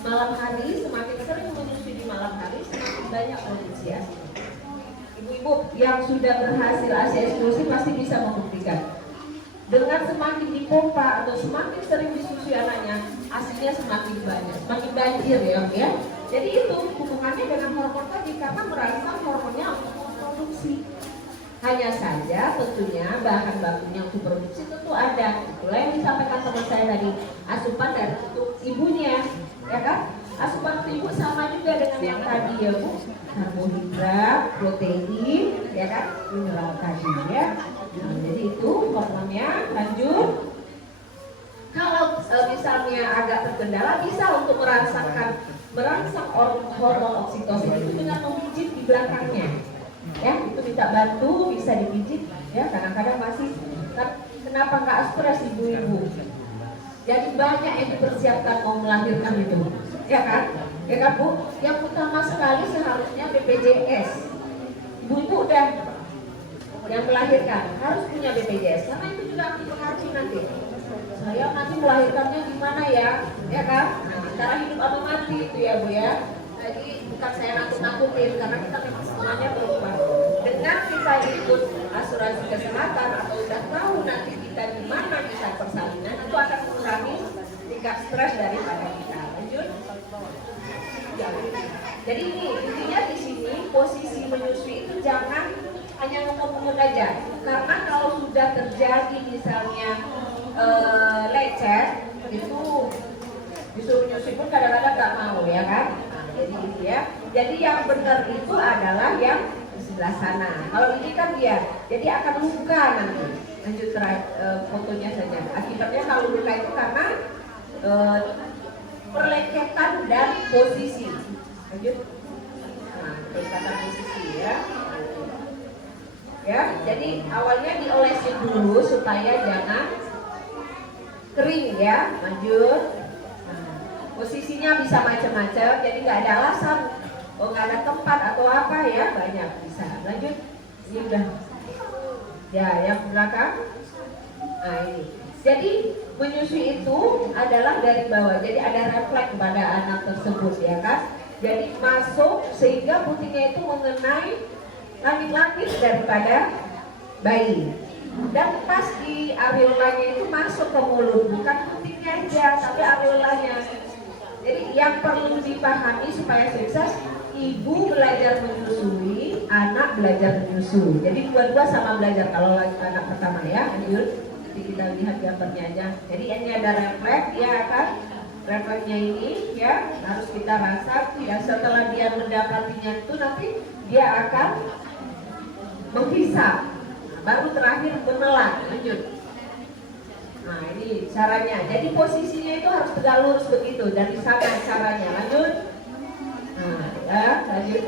malam hari, semakin sering menyusui di malam hari, semakin banyak produksi ASI. Ibu-ibu yang sudah berhasil ASI eksklusif pasti bisa membuktikan. Dengan semakin dipompa atau semakin sering disusui anaknya, ASINya semakin banyak, semakin banjir ya. Jadi itu hubungannya dengan hormon tadi karena merangsang hormonnya untuk memproduksi. Hanya saja tentunya bahan bakunya untuk produksi tentu ada. Itulah yang disampaikan teman saya tadi, asupan dari untuk ibunya, ya kan? Asupan untuk ibu sama juga dengan yang tadi ya Bu, karbohidrat, protein, ya kan? Mineral tadi ya. Nah, jadi itu hormonnya. Lanjut. Kalau misalnya agak terkendala bisa untuk merangsang hormon oksitosin itu dengan memijit di belakangnya. Ya, itu minta bantu, bisa dipijit ya, kadang-kadang masih kenapa nggak stres ibu-ibu. Jadi banyak yang dipersiapkan mau melahirkan itu, ya kan? Ya kan Bu? Yang utama sekali seharusnya BPJS. Ibu-ibu udah yang melahirkan harus punya BPJS karena itu juga akan mempengaruhi nanti. Saya nanti melahirkannya gimana ya? Ya kan? Nah, antara hidup atau mati itu ya Bu ya. Jadi bukan saya nakut-nakutin karena kita memang semuanya berubah. Dengan kita ikut asuransi kesehatan atau udah tahu nanti kita di mana kita persalinan, itu akan mengurangi tingkat stres daripada kita. Lanjut. Ya. Jadi ini intinya di sini posisi menyusui itu jangan hanya ngomong-ngomong aja. Karena kalau sudah terjadi misalnya lecet itu disuruh menyusui pun kadang-kadang nggak mau ya kan? Jadi gitu ya. Jadi yang benar itu adalah yang di sebelah sana. Kalau ini kan dia, jadi akan luka nanti. Lanjut fotonya saja. Akibatnya kalau luka itu karena perlengketan dan posisi. Lanjut. Nah, perlengketan posisi ya. Ya, jadi awalnya diolesin dulu supaya jangan kering ya. Lanjut. Posisinya bisa macam-macam, jadi nggak ada alasan, nggak ada tempat atau apa ya, banyak bisa. Lanjut, ini udah, ya yang belakang, nah ini. Jadi menyusui itu adalah dari bawah, jadi ada refleks pada anak tersebut ya kan. Jadi masuk sehingga putihnya itu mengenai langit-langit daripada bayi. Dan pas di areolanya itu masuk ke mulut, bukan putihnya aja, tapi areolanya. Jadi yang perlu dipahami supaya sukses, ibu belajar menyusui, anak belajar menyusui. Jadi dua-dua sama belajar kalau anak pertama ya. Lanjut, jadi kita lihat gambarnya aja. Jadi ini ada refleks, ya kan? Refleksnya ini ya harus kita rasa. Ya setelah dia mendapatinya itu nanti dia akan menghisap. Baru terakhir menelan. Lanjut. Nah ini caranya, jadi posisinya itu harus tegak lurus begitu, dari sana caranya. Lanjut. Nah ya, lanjut.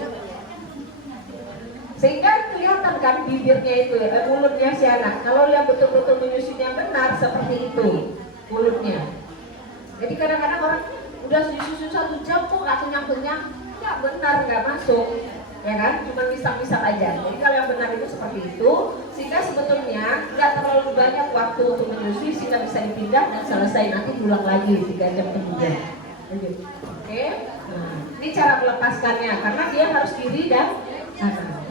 Sehingga kelihatan kan bibirnya itu, mulutnya si anak. Kalau yang betul-betul menyusuinya benar seperti itu mulutnya. Jadi kadang-kadang orang udah disusu 1 jam kok nggak kenyang-kenyang, nggak benar, nggak masuk. Ya kan, cuma pisah-pisah aja. Jadi kalau yang benar itu seperti itu, sehingga sebetulnya nggak terlalu banyak waktu untuk menyusui, sehingga bisa dipindah dan selesai nanti pulang lagi 3 jam kemudian. Oke, nah, ini cara melepaskannya karena dia harus kiri dan kanan.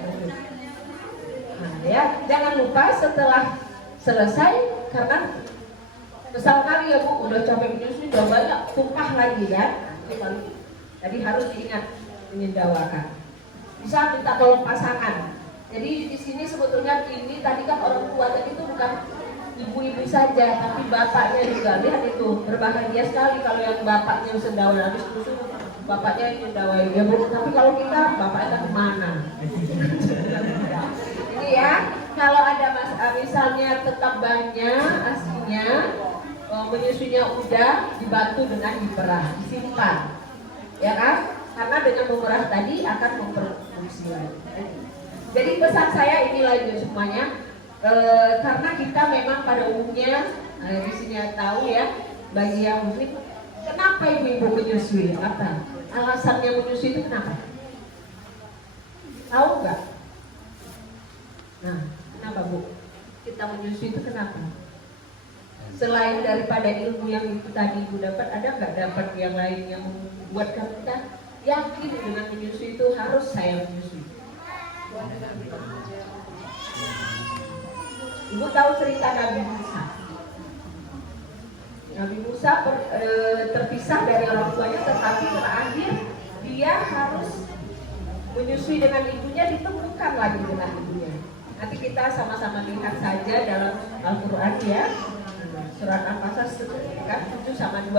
Nah, ya, jangan lupa setelah selesai karena besar kali ya Bu, udah capek menyusui, udah banyak tumpah lagi ya. Jadi harus diingat menyendawakan. Bisa minta tolong pasangan. Jadi di sini sebetulnya ini tadi kan orang tua tadi itu bukan ibu-ibu saja, tapi bapaknya juga. Lihat itu berbahagia sekali kalau yang bapaknya sendawa habis susu, bapaknya yang mendawai ya Bu. Tapi kalau kita bapaknya kemana? Ini ya, kalau ada misalnya tetap banyak aslinya, menyusunya udah dibantu dengan diperah, disimpan, ya kan? Karena dengan memerah tadi akan memproduksi lagi. Jadi pesan saya ini lagi semuanya, karena kita memang pada umumnya di sini tahu ya, bagi yang muslim, kenapa ibu-ibu menyusui? Apa alasannya menyusui itu kenapa? Tahu nggak? Nah, kenapa Bu? Kita menyusui itu kenapa? Selain daripada ilmu yang itu tadi ibu dapat, ada nggak dapat yang lain yang buat kita yakin dengan menyusui itu harus saya menyusui. Ibu tahu cerita Nabi Musa. Nabi Musa terpisah dari orang tuanya, tetapi terakhir dia harus menyusui dengan ibunya, ditemukan lagi dengan ibunya. Nanti kita sama-sama lihat saja dalam Al-Quran ya, surat Al-Qasas 7-12,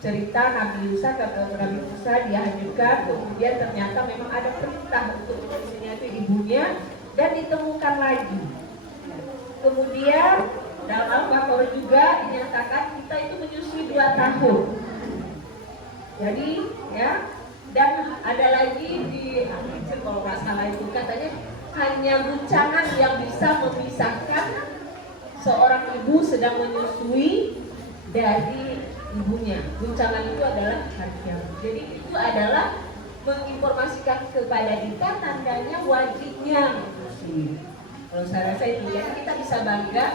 cerita Nabi Musa dihanyutkan, kemudian ternyata memang ada perintah untuk menyusuinya itu ibunya, dan ditemukan lagi. Kemudian dalam Al-Baqarah juga dinyatakan kita itu menyusui 2 tahun. Jadi ya, dan ada lagi di kalau nggak salah itu katanya hanya guncangan yang bisa memisahkan seorang ibu sedang menyusui dari ibunya. Guncangan itu adalah hari kiamat. Jadi itu adalah menginformasikan kepada kita tandanya wajibnya menyusui. Kalau saya rasa itu ya, kita bisa bangga,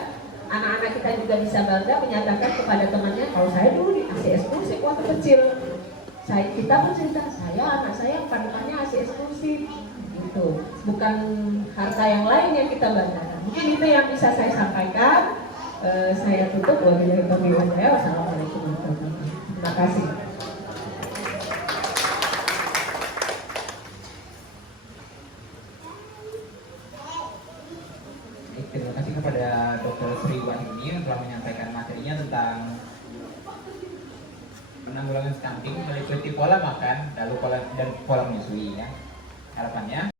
anak-anak kita juga bisa bangga menyatakan kepada temannya, kalau saya dulu di ASI eksklusif waktu kecil, kita pun cerita, anak saya panutannya ASI eksklusif, gitu. Bukan harta yang lain yang kita banggakan. Mungkin itu yang bisa saya sampaikan. Saya tutup. Wassalamualaikum warahmatullahi wabarakatuh. Terima kasih. Terima kasih kepada Dr. Sri Wahyuni yang telah menyampaikan materinya tentang penanggulangan stunting meliputi pola makan, lalu pola menyusui ya. Harapannya